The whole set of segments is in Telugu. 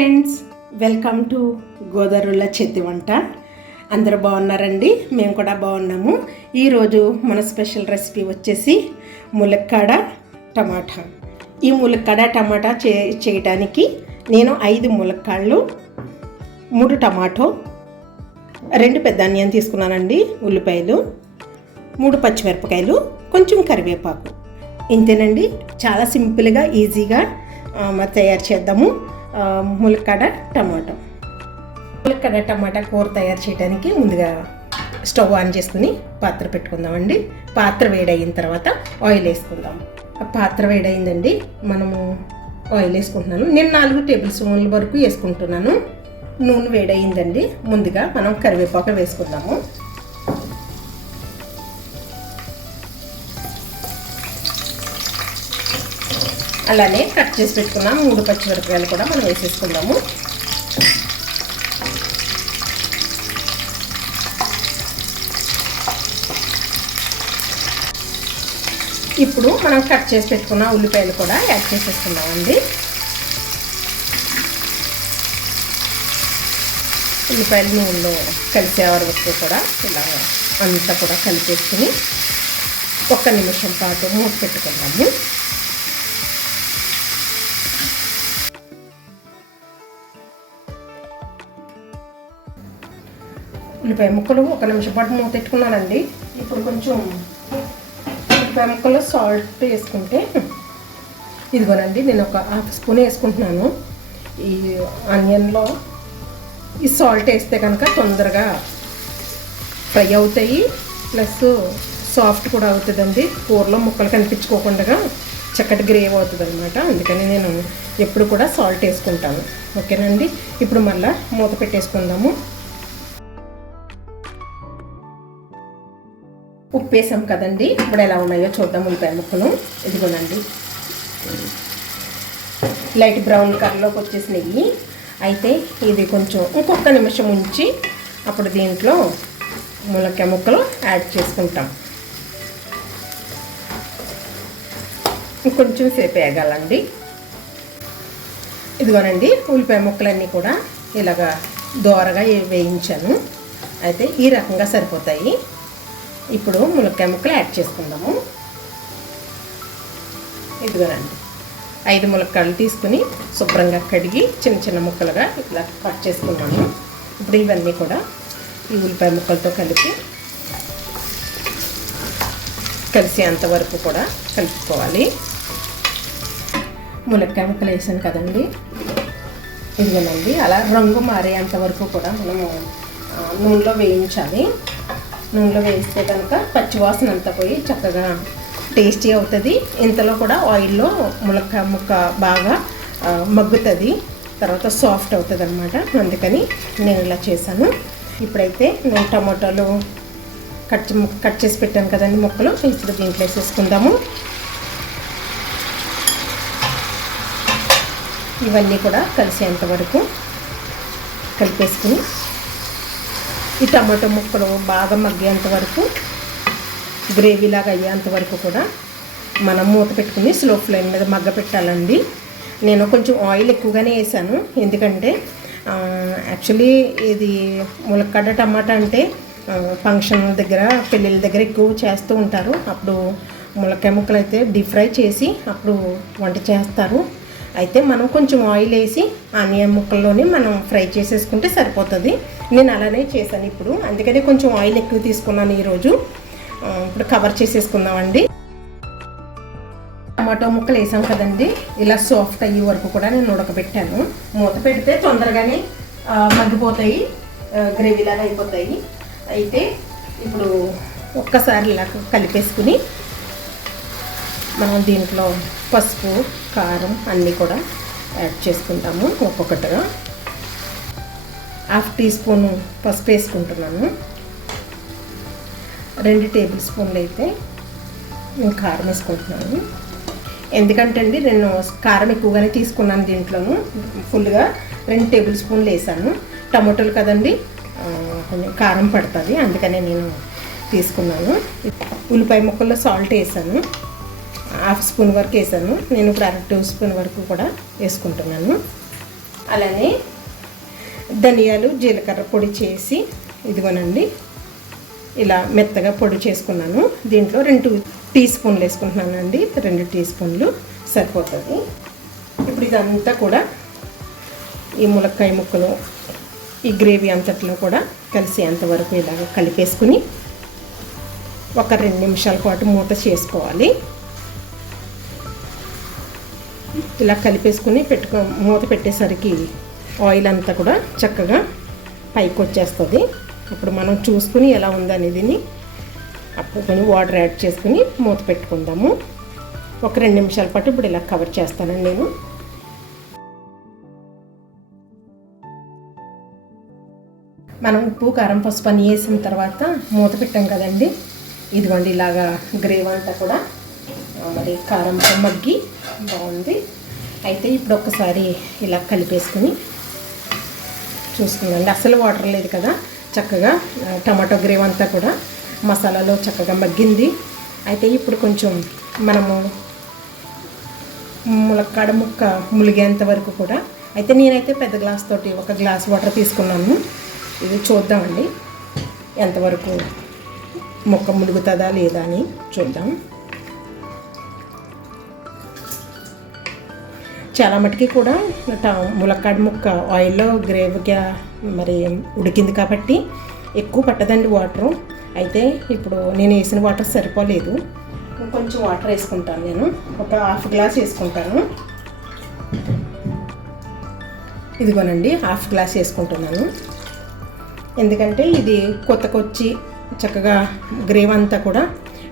ఫ్రెండ్స్, వెల్కమ్ టు గోదావరిల చేతి వంట. అందరూ బాగున్నారండి? మేము కూడా బాగున్నాము. ఈరోజు మన స్పెషల్ రెసిపీ వచ్చేసి ములక్కాడ టమాటా. ఈ ములక్కాడ టమాటా చేయడానికి నేను 5 ములక్కాళ్ళు, 3 టమాటో, 2 పెద్ద ఆనియన్ తీసుకున్నానండి, ఉల్లిపాయలు, 3 పచ్చిమిరపకాయలు, కొంచెం కరివేపాకు. ఇంతేనండి. చాలా సింపుల్గా ఈజీగా తయారు చేద్దాము ములక్కాడ టమాటా. ములక్కాడ టమాటా కూర తయారు చేయడానికి ముందుగా స్టవ్ ఆన్ చేసుకుని పాత్ర పెట్టుకుందామండి. పాత్ర వేడయిన తర్వాత ఆయిల్ వేసుకుందాం. పాత్ర వేడయిందండి, మనము ఆయిల్ వేసుకుంటున్నాను. నేను 4 టేబుల్ స్పూన్ల వరకు వేసుకుంటున్నాను. నూనె వేడయిందండి. ముందుగా మనం కరివేపాకు వేసుకుందాము. అలానే కట్ చేసి పెట్టుకున్నాం 3 పచ్చిమిరపకాయలు కూడా మనం వేసేసుకుందాము. ఇప్పుడు మనం కట్ చేసి పెట్టుకున్న ఉల్లిపాయలు కూడా యాడ్ చేసేసుకుందామండి. ఉల్లిపాయలు నూనెలో కలిసే వరకు కూడా ఇలా అంతా కూడా కలిపేసుకుని 1 నిమిషం పాటు మూత పెట్టుకుందాము. ఉల్లిపాయ ముక్కలు 1 నిమిషం పాటు మూత పెట్టుకున్నానండి. ఇప్పుడు కొంచెం ఉల్లిపాయ ముక్కల్లో సాల్ట్ వేసుకుంటే, ఇదిగోనండి నేను 1/2 స్పూన్ వేసుకుంటున్నాను. ఈ ఆనియన్లో ఈ సాల్ట్ వేస్తే కనుక తొందరగా ఫ్రై అవుతాయి, ప్లస్ సాఫ్ట్ కూడా అవుతుందండి. కూరలో ముక్కలు కనిపించుకోకుండా చక్కటి గ్రేవీ అవుతుంది అనమాట. అందుకని నేను ఎప్పుడు కూడా సాల్ట్ వేసుకుంటాను. ఓకేనండి. ఇప్పుడు మళ్ళీ మూత పెట్టేసుకుందాము. ఉప్పు వేసాం కదండి, ఇప్పుడు ఎలా ఉన్నాయో చూద్దాం. ఉల్లిపాయ ముక్కలు ఇదిగోనండి, లైట్ బ్రౌన్ కలర్లోకి వచ్చేసినాయి. అయితే ఇది కొంచెం ఇంకొక నిమిషం ఉంచి అప్పుడు దీంట్లో ములక్కాయ ముక్కలు యాడ్ చేసుకుంటాం. ఇంకొంచెం సేపు వేగాలండి. ఇదిగోనండి, ఉల్లిపాయ ముక్కలన్నీ కూడా ఇలాగా దోరగా వేయించాను. అయితే ఈ రకంగా సరిపోతాయి. ఇప్పుడు ములక్కాయ ముక్కలు యాడ్ చేసుకుందాము. ఇదిగోనండి, 5 ములక్కాయలు తీసుకుని శుభ్రంగా కడిగి చిన్న చిన్న ముక్కలుగా ఇలా కట్ చేసుకున్నాను. ఇప్పుడు ఇవన్నీ కూడా ఈ ఉల్లిపాయ ముక్కలతో కలిసేంత వరకు కూడా కలుపుకోవాలి. ములక్కాయ ముక్కలు వేసాను కదండి, ఇదిగోనండి అలా రంగు మారేంత వరకు కూడా మనము నూనెలో వేయించాలి. నూనెలో వేస్తే కనుక పచ్చివాసన అంతా పోయి చక్కగా టేస్టీ అవుతుంది. ఇంతలో కూడా ఆయిల్లో ములక్కాయ ముక్క బాగా మగ్గుతుంది, తర్వాత సాఫ్ట్ అవుతుంది అనమాట. అందుకని నేను ఇలా చేశాను. ఇప్పుడైతే నేను టమాటాలు కట్ చేసి పెట్టాను కదండి ముక్కలు, ఇప్పుడు దీంట్లో వేసేసుకుందాము. ఇవన్నీ కూడా కలిసేంత వరకు కలిపేసుకుని ఈ టమాటో ముక్కలు బాగా మగ్గేంత వరకు, గ్రేవీలాగా అయ్యేంత వరకు కూడా మనం మూత పెట్టుకుని స్లో ఫ్లేమ్ మీద మగ్గ పెట్టాలండి. నేను కొంచెం ఆయిల్ ఎక్కువగానే వేసాను, ఎందుకంటే యాక్చువల్లీ ఇది ములక్కాడ టమాటా అంటే ఫంక్షన్ దగ్గర, పెళ్ళిళ్ళ దగ్గర ఎక్కువ చేస్తూ ఉంటారు. అప్పుడు ములక్కాయ ముక్కలు అయితే డీప్ ఫ్రై చేసి అప్పుడు వంట చేస్తారు. అయితే మనం కొంచెం ఆయిల్ వేసి ఆనియన్ ముక్కల్లోనే మనం ఫ్రై చేసేసుకుంటే సరిపోతుంది. నేను అలానే చేశాను ఇప్పుడు, అందుకని కొంచెం ఆయిల్ ఎక్కువ తీసుకున్నాను ఈరోజు. ఇప్పుడు కవర్ చేసేసుకుందామండి. టమాటో ముక్కలు వేసాం కదండి, ఇలా సాఫ్ట్ అయ్యే వరకు కూడా నేను ఉడకబెట్టాను. మూత పెడితే తొందరగానే మగ్గిపోతాయి, గ్రేవీలాగా అయిపోతాయి. అయితే ఇప్పుడు ఒక్కసారి ఇలా కలిపేసుకుని మనం దీంట్లో పసుపు, కారం అన్నీ కూడా యాడ్ చేసుకుంటాము. ఒక్కొక్కటిగా 1/2 టీ స్పూను పసుపు వేసుకుంటున్నాను. 2 టేబుల్ స్పూన్లు అయితే నేను కారం వేసుకుంటున్నాను. ఎందుకంటే అండి నేను కారం ఎక్కువగానే తీసుకున్నాను. దీంట్లోనూ ఫుల్గా 2 టేబుల్ స్పూన్లు వేసాను. టమాటోలు కదండి, కొంచెం కారం పడుతుంది, అందుకనే నేను తీసుకున్నాను. ఉల్లిపాయ ముక్కల్లో సాల్ట్ వేసాను, 1/2 స్పూన్ వరకు వేసాను. నేను ఇప్పుడు 1/2 స్పూన్ వరకు కూడా వేసుకుంటున్నాను. అలానే ధనియాలు జీలకర్ర పొడి చేసి ఇదిగోనండి ఇలా మెత్తగా పొడి చేసుకున్నాను. దీంట్లో 2 టీ స్పూన్లు వేసుకుంటున్నానండి. 2 టీ స్పూన్లు సరిపోతుంది. ఇప్పుడు ఇదంతా కూడా ఈ ములక్కాయ ముక్కలు ఈ గ్రేవీ అంతట్లో కూడా కలిసి అంతవరకు ఇలాగ కలిపేసుకుని ఒక 2 నిమిషాల పాటు మూత చేసుకోవాలి. ఇలా కలిపేసుకుని మూత పెట్టేసరికి ఆయిల్ అంతా కూడా చక్కగా పైకి వచ్చేస్తుంది. అప్పుడు మనం చూసుకుని ఎలా ఉందనేది అప్పుడు కొన్ని వాటర్ యాడ్ చేసుకుని మూత పెట్టుకుందాము. ఒక 2 నిమిషాల పాటు ఇప్పుడు ఇలా కవర్ చేస్తానండి నేను. మనం ఉప్పు కారం పసుపు అని వేసిన తర్వాత మూత పెట్టాం కదండి. ఇదిగోండి ఇలాగా గ్రేవీ అంతా కూడా మరి కారంతో మగ్గి బాగుంది. అయితే ఇప్పుడు ఒక్కసారి ఇలా కలిపేసుకుని చూసుకుందండి. అసలు వాటర్ లేదు కదా, చక్కగా టమాటో గ్రేవీ అంతా కూడా మసాలాలో చక్కగా మగ్గింది. అయితే ఇప్పుడు కొంచెం మనము ములక్కాడ ముక్క ములిగేంత వరకు కూడా, అయితే నేనైతే పెద్ద గ్లాస్ తోటి 1 గ్లాస్ వాటర్ తీసుకున్నాను. ఇది చూద్దామండి ఎంతవరకు ముక్క ములుగుతుందా లేదా అని చూద్దాం. చాలా మటుకి కూడా ములక్కాడ ముక్క ఆయిల్లో గ్రేవీగా మరి ఉడికింది కాబట్టి ఎక్కువ పట్టదండి వాటరు. అయితే ఇప్పుడు నేను వేసిన వాటర్ సరిపోలేదు, కొంచెం వాటర్ వేసుకుంటాను. నేను ఒక 1/2 గ్లాస్ వేసుకుంటాను. ఇదిగోనండి 1/2 గ్లాస్ వేసుకుంటున్నాను. ఎందుకంటే ఇది కొత్తకొచ్చి చక్కగా గ్రేవీ అంతా కూడా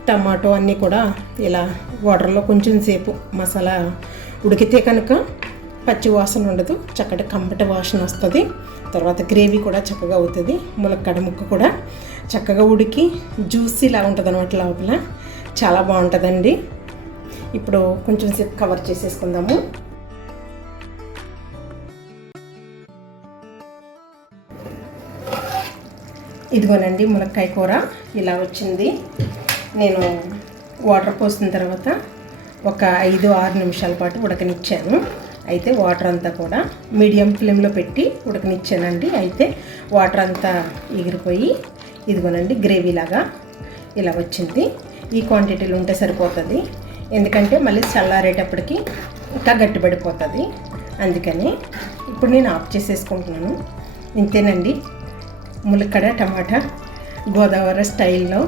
టమాటో అన్నీ కూడా ఇలా వాటర్లో కొంచెం సేపు మసాలా ఉడికితే కనుక పచ్చి వాసన ఉండదు, చక్కటి కంపటి వాసన వస్తుంది. తర్వాత గ్రేవీ కూడా చక్కగా అవుతుంది. ములక్కాడ ముక్క కూడా చక్కగా ఉడికి జ్యూసీలా ఉంటుంది అన్నమాట లోపల, చాలా బాగుంటుందండి. ఇప్పుడు కొంచెం సేపు కవర్ చేసేసుకుందాము. ఇదిగోనండి ములక్కాయ కూర ఇలా వచ్చింది. నేను వాటర్ పోసిన తర్వాత ఒక 5-6 నిమిషాల పాటు ఉడకనిచ్చాను. అయితే వాటర్ అంతా కూడా మీడియం ఫ్లేమ్లో పెట్టి ఉడకనిచ్చానండి. అయితే వాటర్ అంతా ఎగిరిపోయి ఇదిగోనండి గ్రేవీ లాగా ఇలా వచ్చింది. ఈ క్వాంటిటీలో ఉంటే సరిపోతుంది, ఎందుకంటే మళ్ళీ చల్లారేటప్పటికి ఇంకా గట్టిపడిపోతుంది. అందుకని ఇప్పుడు నేను ఆఫ్ చేసేసుకుంటున్నాను. ఇంతేనండి ములక్కాడ టమాటా గోదావరి స్టైల్లో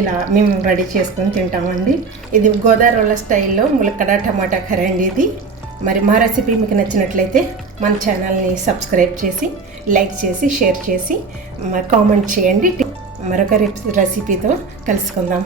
ఇలా మేము రెడీ చేసుకొని తింటామండి. ఇది గోదావరి స్టైల్లో ములక్కాడ టమాటా కర్రీ అండి ఇది. మరి మా రెసిపీ మీకు నచ్చినట్లయితే మన ఛానల్ని సబ్స్క్రైబ్ చేసి లైక్ చేసి షేర్ చేసి కామెంట్ చేయండి. మరొక రెసిపీతో కలుసుకుందాం.